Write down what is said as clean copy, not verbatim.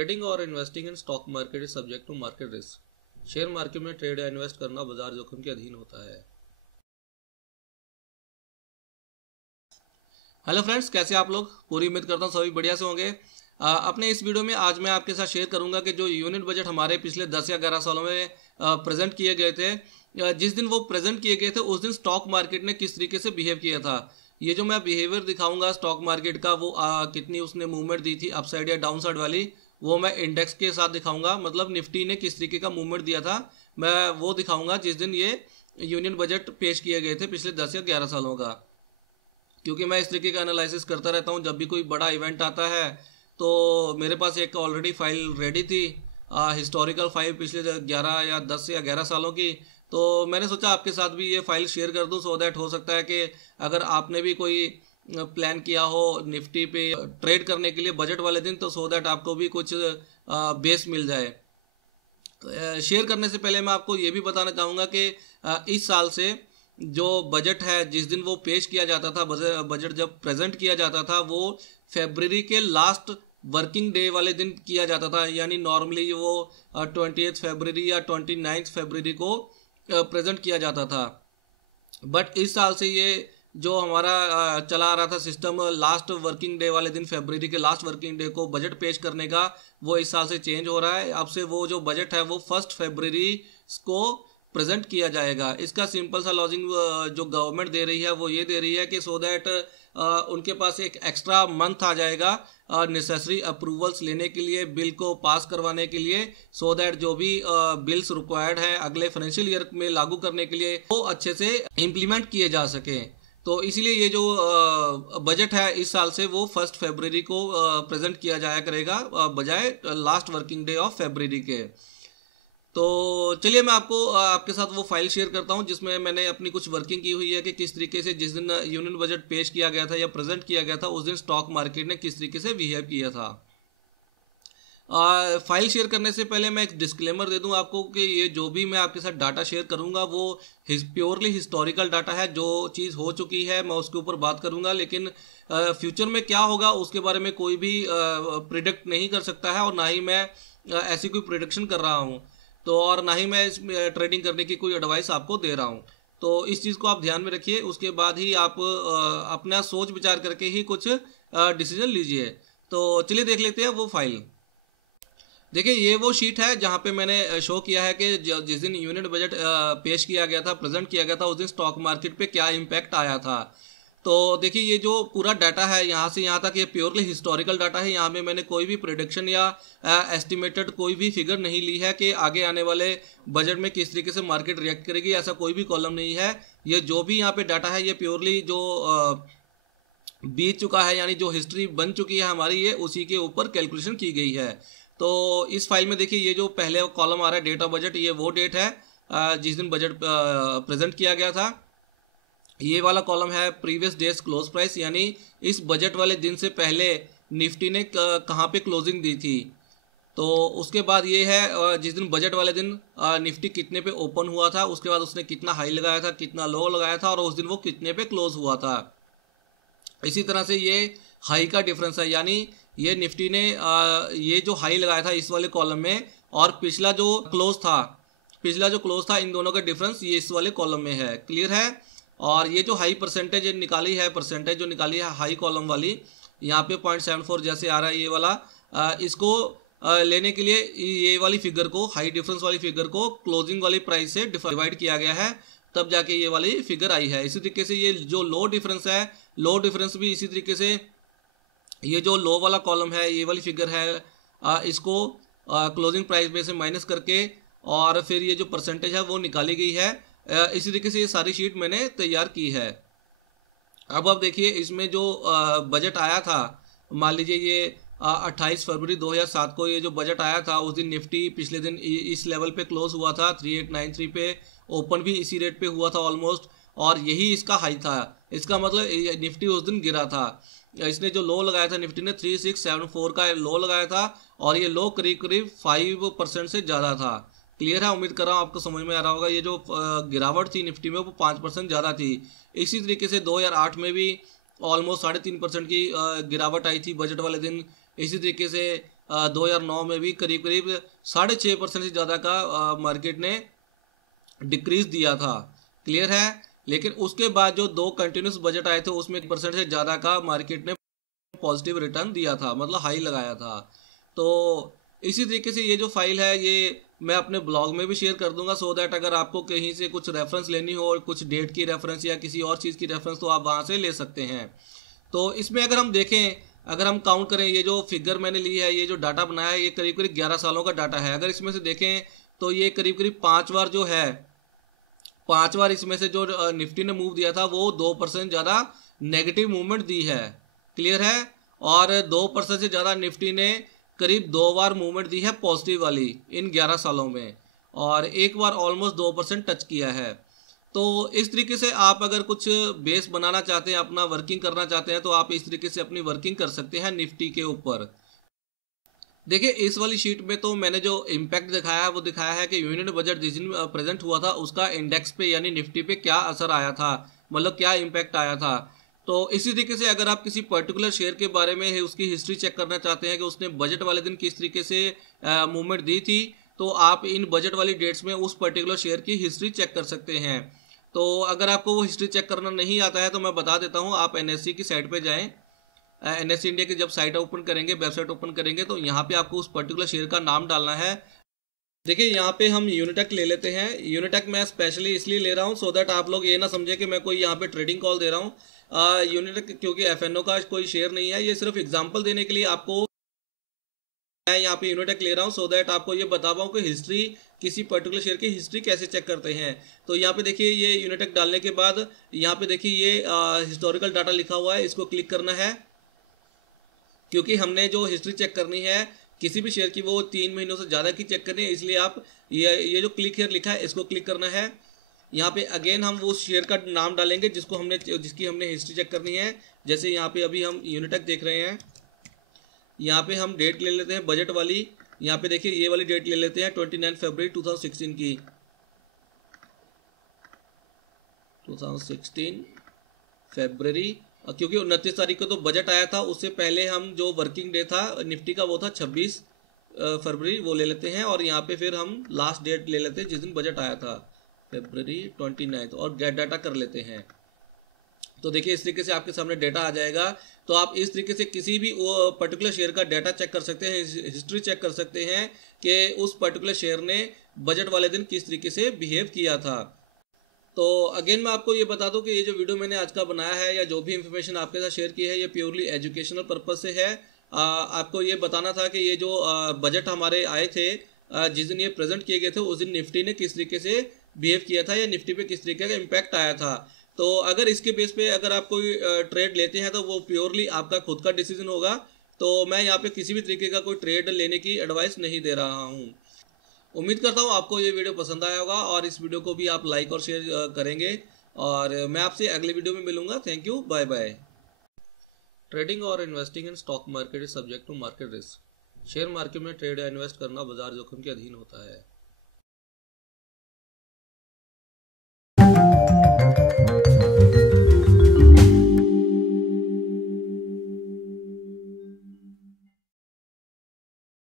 Trading और investing in stock market is subject to market risk. Share market में trade या invest करना बाजार जोखिम के अधीन होता है। हेलो फ्रेंड्स, कैसे आप लोग? पूरी उम्मीद करता हूँ सभी बढ़िया से होंगे। अपने इस वीडियो में आज मैं आपके साथ शेयर करूंगा कि जो यूनिट बजट हमारे पिछले 10 या 11 सालों में प्रेजेंट किए गए थे, जिस दिन वो प्रेजेंट किए गए थे उस दिन स्टॉक मार्केट ने किस तरीके से बिहेव किया था। ये जो मैं बिहेवियर दिखाऊंगा स्टॉक मार्केट का, वो कितनी उसने मूवमेंट दी थी अपसाइड या डाउन साइड वाली, वो मैं इंडेक्स के साथ दिखाऊंगा। मतलब निफ्टी ने किस तरीके का मूवमेंट दिया था मैं वो दिखाऊंगा जिस दिन ये यूनियन बजट पेश किए गए थे पिछले 10 या 11 सालों का। क्योंकि मैं इस तरीके का एनालिसिस करता रहता हूँ, जब भी कोई बड़ा इवेंट आता है तो मेरे पास एक ऑलरेडी फाइल रेडी थी, हिस्टोरिकल फाइल पिछले 11 या 10 या 11 सालों की। तो मैंने सोचा आपके साथ भी ये फाइल शेयर कर दूं, सो दैट हो सकता है कि अगर आपने भी कोई प्लान किया हो निफ्टी पे ट्रेड करने के लिए बजट वाले दिन, तो सो दैट आपको भी कुछ बेस मिल जाए। शेयर करने से पहले मैं आपको ये भी बताना चाहूँगा कि इस साल से जो बजट है, जिस दिन वो पेश किया जाता था, बजट जब प्रेजेंट किया जाता था, वो फरवरी के लास्ट वर्किंग डे वाले दिन किया जाता था। यानी नॉर्मली वो 20 फरवरी या 29 फरवरी को प्रेजेंट किया जाता था। बट इस साल से ये जो हमारा चला आ रहा था सिस्टम, लास्ट वर्किंग डे वाले दिन, फरवरी के लास्ट वर्किंग डे को बजट पेश करने का, वो इस साल से चेंज हो रहा है। अब से वो जो बजट है वो 1 फरवरी को प्रेजेंट किया जाएगा। इसका सिंपल सा लॉजिक जो गवर्नमेंट दे रही है वो ये दे रही है कि सो दैट उनके पास एक एक्स्ट्रा मंथ आ जाएगा नेसेसरी अप्रूवल्स लेने के लिए, बिल को पास करवाने के लिए, सो दैट जो भी बिल्स रिक्वायर्ड है अगले फाइनेंशियल ईयर में लागू करने के लिए वो अच्छे से इम्प्लीमेंट किए जा सके। तो इसीलिए ये जो बजट है इस साल से वो 1 फरवरी को प्रेजेंट किया जाया करेगा बजाय last working day of February के। तो चलिए मैं आपको आपके साथ वो फाइल शेयर करता हूं जिसमें मैंने अपनी कुछ वर्किंग की हुई है कि किस तरीके से जिस दिन यूनियन बजट पेश किया गया था या प्रेजेंट किया गया था उस दिन स्टॉक मार्केट ने किस तरीके से बिहेव किया था। फाइल शेयर करने से पहले मैं एक डिस्क्लेमर दे दूं आपको कि ये जो भी मैं आपके साथ डाटा शेयर करूंगा वो प्योरली हिस्टोरिकल डाटा है। जो चीज़ हो चुकी है मैं उसके ऊपर बात करूंगा, लेकिन फ्यूचर में क्या होगा उसके बारे में कोई भी प्रिडिक्ट नहीं कर सकता है, और ना ही मैं ऐसी कोई प्रिडिक्शन कर रहा हूँ, तो और ना ही मैं इस ट्रेडिंग करने की कोई एडवाइस आपको दे रहा हूँ। तो इस चीज़ को आप ध्यान में रखिए, उसके बाद ही आप अपना सोच विचार करके ही कुछ डिसीजन लीजिए। तो चलिए देख लेते हैं वो फाइल। देखिए ये वो शीट है जहाँ पे मैंने शो किया है कि जिस दिन यूनियन बजट पेश किया गया था, प्रेजेंट किया गया था, उस दिन स्टॉक मार्केट पे क्या इम्पैक्ट आया था। तो देखिए ये जो पूरा डाटा है यहाँ से यहाँ तक, ये प्योरली हिस्टोरिकल डाटा है। यहाँ पे मैंने कोई भी प्रेडिक्शन या एस्टिमेटेड कोई भी फिगर नहीं ली है कि आगे आने वाले बजट में किस तरीके से मार्केट रिएक्ट करेगी, ऐसा कोई भी कॉलम नहीं है। ये जो भी यहाँ पे डाटा है ये प्योरली जो बीत चुका है, यानी जो हिस्ट्री बन चुकी है हमारी, ये उसी के ऊपर कैलकुलेशन की गई है। तो इस फाइल में देखिए ये जो पहले कॉलम आ रहा है डेट ऑफ बजट, ये वो डेट है जिस दिन बजट प्रेजेंट किया गया था। ये वाला कॉलम है प्रीवियस डेज क्लोज प्राइस, यानी इस बजट वाले दिन से पहले निफ्टी ने कहाँ पे क्लोजिंग दी थी। तो उसके बाद ये है जिस दिन बजट वाले दिन निफ्टी कितने पे ओपन हुआ था, उसके बाद उसने कितना हाई लगाया था, कितना लो लगाया था, और उस दिन वो कितने पे क्लोज हुआ था। इसी तरह से ये हाई का डिफरेंस है, यानी ये निफ्टी ने ये जो हाई लगाया था इस वाले कॉलम में, और पिछला जो क्लोज था इन दोनों का डिफरेंस ये इस वाले कॉलम में है। क्लियर है? और ये जो हाई परसेंटेज निकाली है, परसेंटेज जो निकाली है हाई कॉलम वाली, यहाँ पे 0.74 जैसे आ रहा है ये वाला, इसको लेने के लिए ये वाली फिगर को, हाई डिफरेंस वाली फिगर को क्लोजिंग वाली प्राइस से डिवाइड किया गया है, तब जाके ये वाली फिगर आई है। इसी तरीके से ये जो लो डिफरेंस है, लो डिफरेंस भी इसी तरीके से, ये जो लो वाला कॉलम है ये वाली फिगर है, इसको क्लोजिंग प्राइस में से माइनस करके और फिर ये जो परसेंटेज है वो निकाली गई है। इसी तरीके से ये सारी शीट मैंने तैयार की है। अब आप देखिए इसमें जो बजट आया था, मान लीजिए ये 28 फरवरी 2007 को ये जो बजट आया था, उस दिन निफ्टी पिछले दिन इस लेवल पे क्लोज हुआ था 3893 पे, ओपन भी इसी रेट पे हुआ था ऑलमोस्ट, और यही इसका हाई था। इसका मतलब निफ्टी उस दिन गिरा था। इसने जो लो लगाया था निफ्टी ने 3674 का लो लगाया था, और ये लो करीब करीब 5% से ज़्यादा था। क्लियर है? उम्मीद कर रहा हूँ आपको समझ में आ रहा होगा। ये जो गिरावट थी निफ्टी में वो 5% ज़्यादा थी। इसी तरीके से 2008 में भी ऑलमोस्ट 3.5% की गिरावट आई थी बजट वाले दिन। इसी तरीके से 2009 में भी करीब करीब 6.5% से ज़्यादा का मार्केट ने डिक्रीज दिया था। क्लियर है। लेकिन उसके बाद जो 2 कंटिन्यूस बजट आए थे उसमें 1% से ज़्यादा का मार्केट ने पॉजिटिव रिटर्न दिया था, मतलब हाई लगाया था। तो इसी तरीके से ये जो फाइल है ये मैं अपने ब्लॉग में भी शेयर कर दूंगा, सो दैट अगर आपको कहीं से कुछ रेफरेंस लेनी हो और कुछ डेट की रेफरेंस या किसी और चीज़ की रेफरेंस तो आप वहाँ से ले सकते हैं। तो इसमें अगर हम देखें, अगर हम काउंट करें, ये जो फिगर मैंने ली है, ये जो डाटा बनाया है, ये करीब करीब 11 सालों का डाटा है। अगर इसमें से देखें तो ये करीब करीब 5 बार जो है, 5 बार इसमें से जो निफ्टी ने मूव दिया था वो 2% ज़्यादा नेगेटिव मूवमेंट दी है। क्लियर है। और 2% से ज़्यादा निफ्टी ने करीब 2 बार मूवमेंट दी है पॉजिटिव वाली इन 11 सालों में, और एक बार ऑलमोस्ट 2% टच किया है। तो इस तरीके से आप अगर कुछ बेस बनाना चाहते हैं, अपना वर्किंग करना चाहते हैं, तो आप इस तरीके से अपनी वर्किंग कर सकते हैं निफ्टी के ऊपर। देखिए इस वाली शीट में तो मैंने जो इम्पैक्ट दिखाया है वो दिखाया है कि यूनियन बजट जिस दिन प्रेजेंट हुआ था उसका इंडेक्स पे यानी निफ्टी पे क्या असर आया था, मतलब क्या इम्पैक्ट आया था। तो इसी तरीके से अगर आप किसी पर्टिकुलर शेयर के बारे में है उसकी हिस्ट्री चेक करना चाहते हैं कि उसने बजट वाले दिन किस तरीके से मूवमेंट दी थी, तो आप इन बजट वाली डेट्स में उस पर्टिकुलर शेयर की हिस्ट्री चेक कर सकते हैं। तो अगर आपको वो हिस्ट्री चेक करना नहीं आता है तो मैं बता देता हूँ, आप एनएससी की साइट पे जाएं। एनएससी इंडिया की जब साइट ओपन करेंगे, वेबसाइट ओपन करेंगे, तो यहाँ पे आपको उस पर्टिकुलर शेयर का नाम डालना है। देखिए यहाँ पे हम यूनिटेक ले लेते हैं। यूनिटेक मैं स्पेशली इसलिए ले रहा हूँ सो दैट आप लोग ये ना समझे कि मैं कोई यहाँ पे ट्रेडिंग कॉल दे रहा हूँ। यूनिटेक क्योंकि एफएनओ का कोई शेयर नहीं है, ये सिर्फ एग्जांपल देने के लिए आपको मैं यहाँ पे यूनिटेक ले रहा हूँ सो दैट आपको ये बता पाऊँ कि हिस्ट्री, किसी पर्टिकुलर शेयर की हिस्ट्री कैसे चेक करते हैं। तो यहाँ पे देखिए ये यूनिटेक डालने के बाद यहाँ पे देखिए ये हिस्टोरिकल डाटा लिखा हुआ है, इसको क्लिक करना है क्योंकि हमने जो हिस्ट्री चेक करनी है किसी भी शेयर की वो 3 महीनों से ज़्यादा की चेक करनी है, इसलिए आप ये जो क्लिक हियर लिखा है इसको क्लिक करना है। यहाँ पे अगेन हम वो शेयर का नाम डालेंगे जिसकी हमने हिस्ट्री चेक करनी है। जैसे यहाँ पे अभी हम यूनिटेक देख रहे हैं, यहाँ पे हम डेट ले लेते हैं बजट वाली। यहाँ पे देखिए ये वाली डेट ले लेते हैं 29 फरवरी 2016 की, 2016 फरवरी, क्योंकि 29 तारीख को तो बजट आया था, उससे पहले हम जो वर्किंग डे था निफ्टी का वो था 26 फरवरी, वो ले लेते हैं। और यहाँ पे फिर हम लास्ट डेट ले लेते हैं जिस दिन बजट आया था, फरवरी 29, और गेट डाटा कर लेते हैं। तो देखिए इस तरीके से आपके सामने डेटा आ जाएगा। तो आप इस तरीके से किसी भी पर्टिकुलर शेयर का डेटा चेक कर सकते हैं, हिस्ट्री चेक कर सकते हैं कि उस पर्टिकुलर शेयर ने बजट वाले दिन किस तरीके से बिहेव किया था। तो अगेन मैं आपको ये बता दूं कि ये जो वीडियो मैंने आज का बनाया है या जो भी इंफॉर्मेशन आपके साथ शेयर की है ये प्योरली एजुकेशनल पर्पज से है। आपको ये बताना था कि ये जो बजट हमारे आए थे जिस दिन ये प्रेजेंट किए गए थे उस दिन निफ्टी ने किस तरीके से बिहेव किया था या निफ्टी पे किस तरीके का इम्पैक्ट आया था। तो अगर इसके बेस पे अगर आप कोई ट्रेड लेते हैं तो वो प्योरली आपका खुद का डिसीजन होगा। तो मैं यहाँ पे किसी भी तरीके का कोई ट्रेड लेने की एडवाइस नहीं दे रहा हूँ। उम्मीद करता हूँ आपको ये वीडियो पसंद आया होगा और इस वीडियो को भी आप लाइक और शेयर करेंगे, और मैं आपसे अगले वीडियो में मिलूंगा। Thank you, bye bye. Trading और investing in stock market is subject to market risk. Share market में ट्रेड या इन्वेस्ट करना बाजार जोखिम के अधीन होता है।